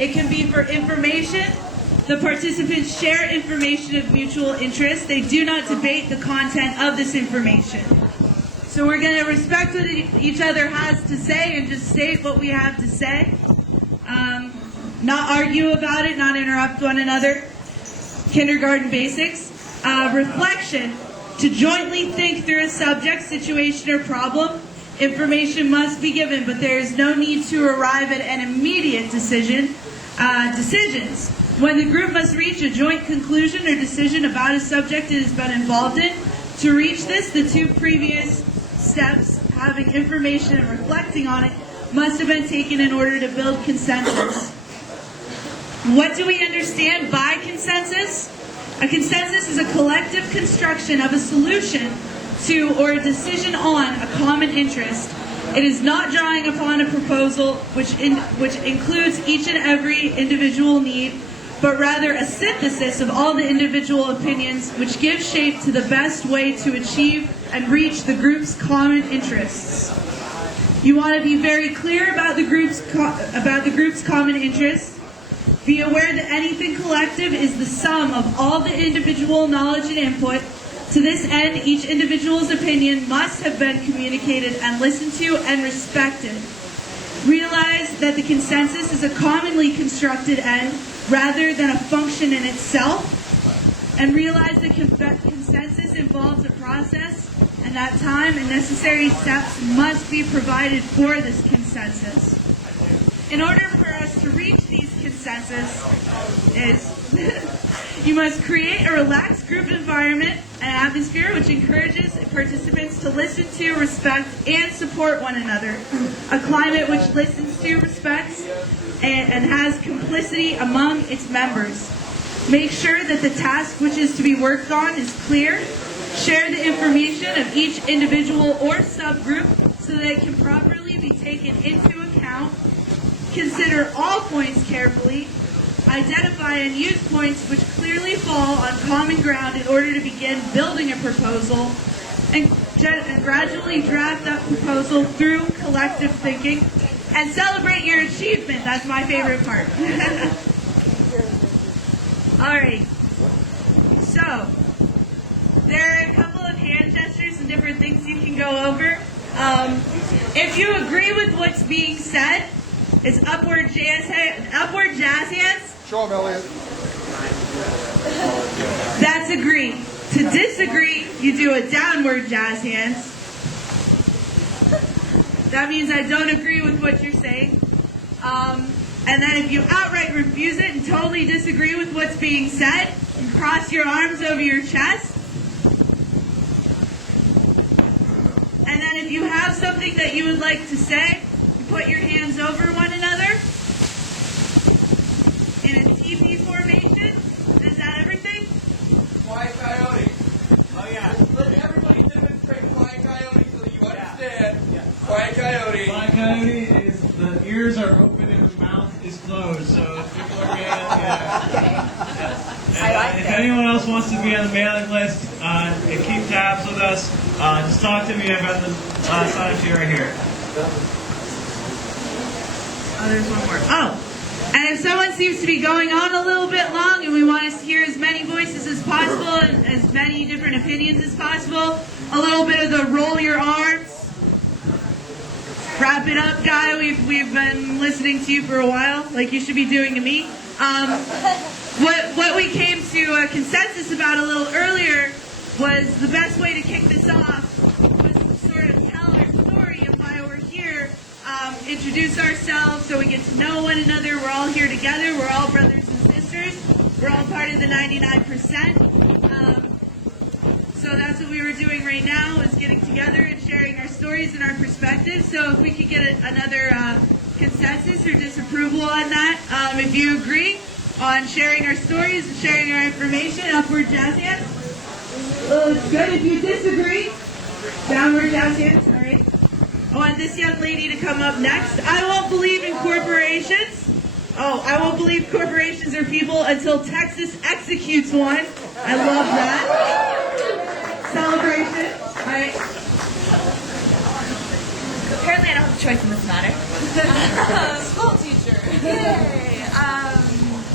It can be for information. The participants share information of mutual interest. They do not debate the content of this information. So we're going to respect what each other has to say and just state what we have to say. Not argue about it, not interrupt one another. Kindergarten basics. Reflection. To jointly think through a subject, situation, or problem, information must be given, but there is no need to arrive at an immediate decision. Decisions. When the group must reach a joint conclusion or decision about a subject it has been involved in, to reach this, the two previous steps, having information and reflecting on it, must have been taken in order to build consensus. What do we understand by consensus? A consensus is a collective construction of a solution to or a decision on a common interest. It is not drawing upon a proposal which includes each and every individual need, but rather a synthesis of all the individual opinions which give shape to the best way to achieve and reach the group's common interests. You want to be very clear about the group's common interests. Be aware that anything collective is the sum of all the individual knowledge and input. To this end, each individual's opinion must have been communicated and listened to and respected. Realize that the consensus is a commonly constructed end rather than a function in itself. And realize that consensus involves a process, and that time and necessary steps must be provided for this consensus. In order for us to reach these consensus you must create a relaxed group environment, an atmosphere which encourages participants to listen to, respect, and support one another. A climate which listens to, respects, and has complicity among its members. Make sure that the task which is to be worked on is clear. Share the information of each individual or subgroup so that it can properly be taken into account. Consider all points carefully. Identify and use points which clearly fall on common ground in order to begin building a proposal, and gradually draft that proposal through collective thinking, and celebrate your achievement. That's my favorite part. All right. So, there are a couple of hand gestures and different things you can go over. If you agree with what's being said, it's upward jazz hands. Show 'em, Elliot. That's agree. To disagree, you do a downward jazz hands. That means I don't agree with what you're saying. And then if you outright refuse it and totally disagree with what's being said, you cross your arms over your chest. And then if you have something that you would like to say, you put your hands over one another in a TP formation. Is that everything? Quiet coyote. Oh yeah. Let everybody demonstrate quiet coyote so that you understand. Yeah. Quiet coyote. Quiet coyote is the ears are open and the mouth is closed. So if people are if anyone else wants to be on the mailing list and keep tabs with us, just talk to me. I've got the sign sheet right here. Oh, there's one more. Oh. And if someone seems to be going on a little bit long and we want to hear as many voices as possible and as many different opinions as possible, a little bit of the roll your arms, wrap it up guy, we've been listening to you for a while, like you should be doing to me. What we came to a consensus about a little earlier was the best way to kick this off was to sort of tell our story of why we're here. Introduce ourselves so we get to know one another. We're all here together. We're all brothers and sisters. We're all part of the 99%. So that's what we were doing right now, is getting together and sharing our stories and our perspectives. So if we could get another consensus or disapproval on that. If you agree on sharing our stories and sharing our information, upward jazz hands. It's good. If you disagree, downward jazz hands. All right. I want this young lady to come up next. I won't believe in corporations. I won't believe corporations are people until Texas executes one. I love that. Celebration. All right. Apparently I don't choice in this matter. School teacher. Yay!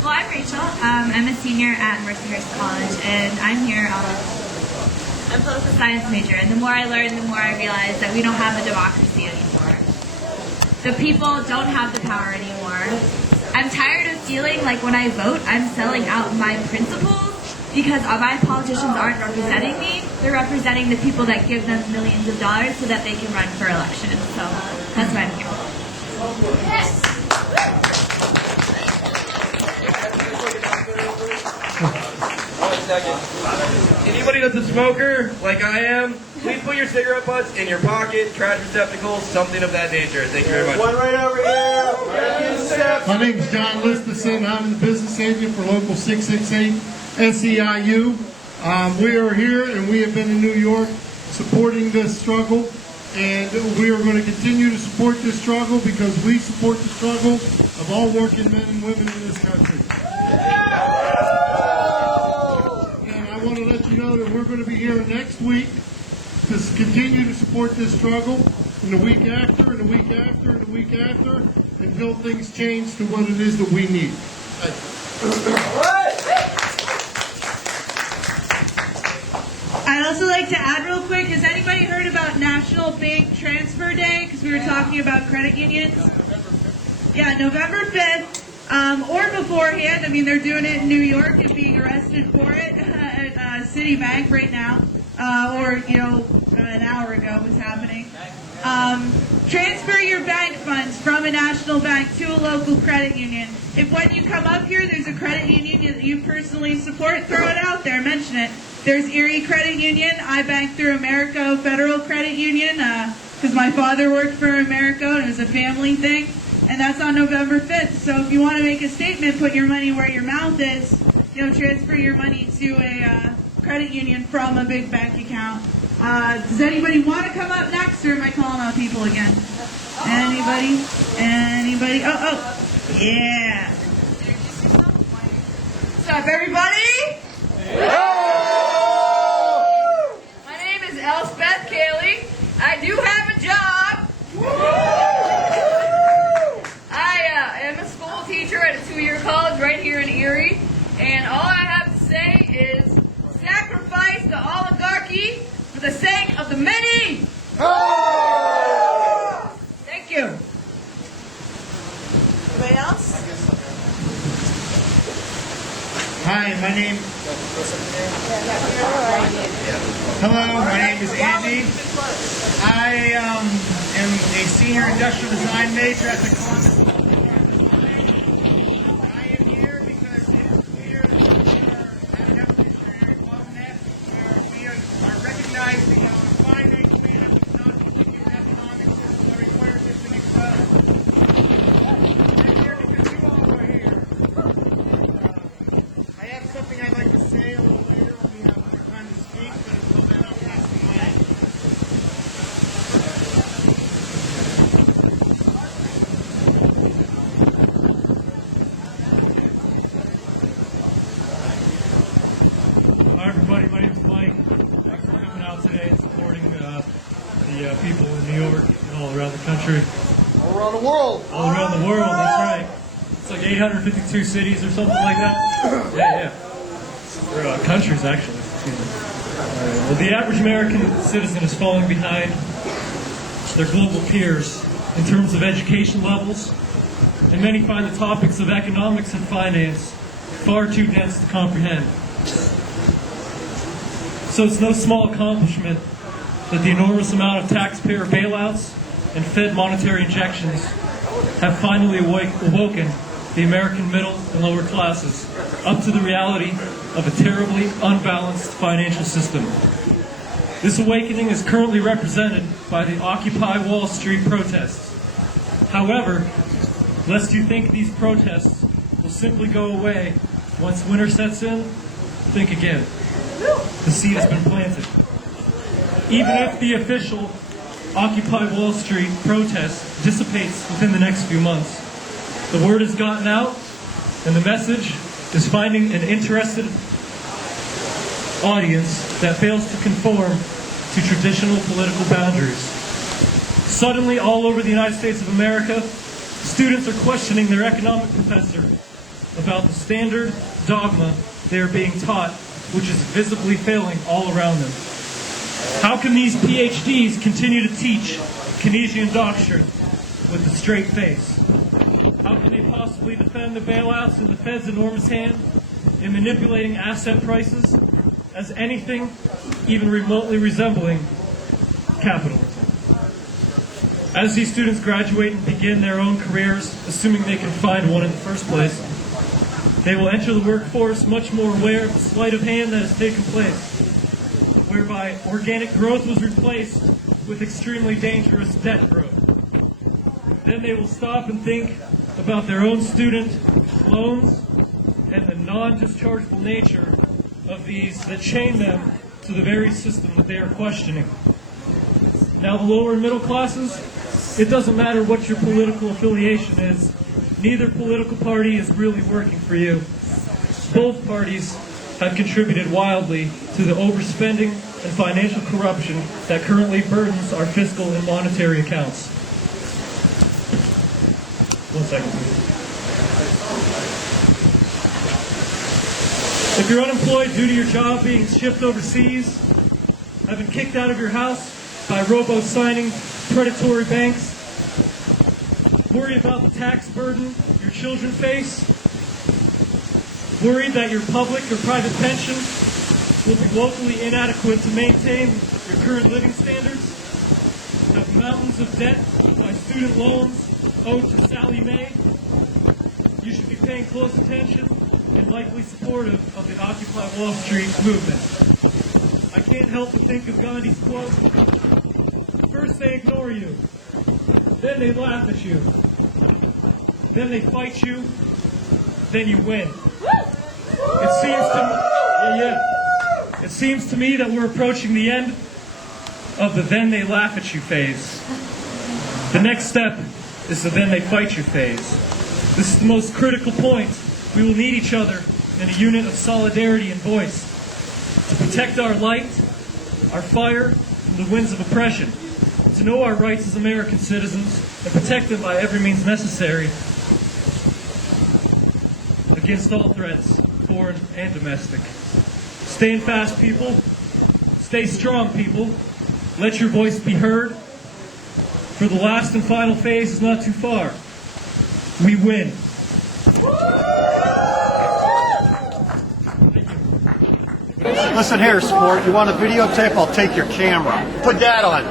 Well, I'm Rachel. I'm a senior at Mercyhurst College, and I'm here. I'm a political science major, and the more I learn, the more I realize that we don't have a democracy anymore. The people don't have the power anymore. I'm tired of feeling like when I vote, I'm selling out my principles because my politicians aren't representing me. They're representing the people that give them millions of dollars so that they can run for election. So that's why I'm here. Yes. Anybody that's a smoker, like I am, please put your cigarette butts in your pocket, trash receptacle, something of that nature. Thank you very much. One right over here. My name is John Listison. I'm the business agent for Local 668 SEIU. We are here and we have been in New York supporting this struggle, and we are going to continue to support this struggle because we support the struggle of all working men and women in this country. I want to let you know that we're going to be here next week to continue to support this struggle, and the week after, and the week after, and the week after, until things change to what it is that we need. I'd also like to add real quick, has anybody heard about National Bank Transfer Day? Because we were talking about credit unions. Yeah, November 5th. Or beforehand. I mean, they're doing it in New York and being arrested for it at Citibank right now. Or, an hour ago it was happening. Transfer your bank funds from a national bank to a local credit union. If when you come up here there's a credit union that you personally support, throw it out there, mention it. There's Erie Credit Union. I bank through Americo Federal Credit Union because my father worked for Americo and it was a family thing. And that's on November 5th. So if you want to make a statement, put your money where your mouth is. Transfer your money to a credit union from a big bank account. Does anybody want to come up next, or am I calling out people again? Anybody? Anybody? Oh, yeah. What's up, everybody? My name is Elspeth Cayley. I do have a job. I am a school teacher at a 2-year college right here in Erie, and all I have to say is sacrifice the oligarchy for the sake of the many. Thank you. Anybody else? Hi, Hello, my name is Andy. I am a senior industrial design major at the Columbus. I am here because it is clear that we are at an evolutionary moment where we are recognizing how a finite planet does not continue an economic system that requires it to explode. I'm here because you all are here. I have something I'd like to say a little later when we have more time to speak, but until then I'll pass the mic. Hi everybody, my name is Mike. Thanks for coming out today and supporting the people in New York and all around the country. All around the world. All around the world, that's right. It's like 852 cities or something like that. Yeah. Or countries, actually. Excuse me. Well, the average American citizen is falling behind their global peers in terms of education levels, and many find the topics of economics and finance far too dense to comprehend. So it's no small accomplishment that the enormous amount of taxpayer bailouts and Fed monetary injections have finally awoken the American middle and lower classes up to the reality of a terribly unbalanced financial system. This awakening is currently represented by the Occupy Wall Street protests. However, lest you think these protests will simply go away once winter sets in, think again. The seed has been planted. Even if the official Occupy Wall Street protest dissipates within the next few months, the word has gotten out, and the message is finding an interested audience that fails to conform to traditional political boundaries. Suddenly, all over the United States of America, students are questioning their economic professor about the standard dogma they are being taught, which is visibly failing all around them. How can these PhDs continue to teach Keynesian doctrine with a straight face? How can they possibly defend the bailouts in the Fed's enormous hand in manipulating asset prices as anything even remotely resembling capitalism? As these students graduate and begin their own careers, assuming they can find one in the first place, they will enter the workforce much more aware of the sleight of hand that has taken place, whereby organic growth was replaced with extremely dangerous debt growth. Then they will stop and think about their own student loans and the non-dischargeable nature of these that chain them to the very system that they are questioning. Now, the lower middle classes, it doesn't matter what your political affiliation is. Neither political party is really working for you. Both parties have contributed wildly to the overspending and financial corruption that currently burdens our fiscal and monetary accounts. 1 second, please. If you're unemployed due to your job being shipped overseas, have been kicked out of your house by robo-signing predatory banks, worry about the tax burden your children face, worried that your public or private pension will be woefully inadequate to maintain your current living standards, have mountains of debt by student loans owed to Sally Mae, you should be paying close attention and likely supportive of the Occupy Wall Street movement. I can't help but think of Gandhi's quote, "First they ignore you, then they laugh at you, then they fight you, then you win." It seems to me that we're approaching the end of the "then they laugh at you" phase. The next step is the "then they fight you" phase. This is the most critical point. We will need each other in a unit of solidarity and voice to protect our light, our fire from the winds of oppression, to know our rights as American citizens and protect them by every means necessary against all threats, foreign and domestic. Stand fast, people. Stay strong, people. Let your voice be heard. For the last and final phase is not too far. We win. Listen here, sport. You want a videotape? I'll take your camera. Put that on.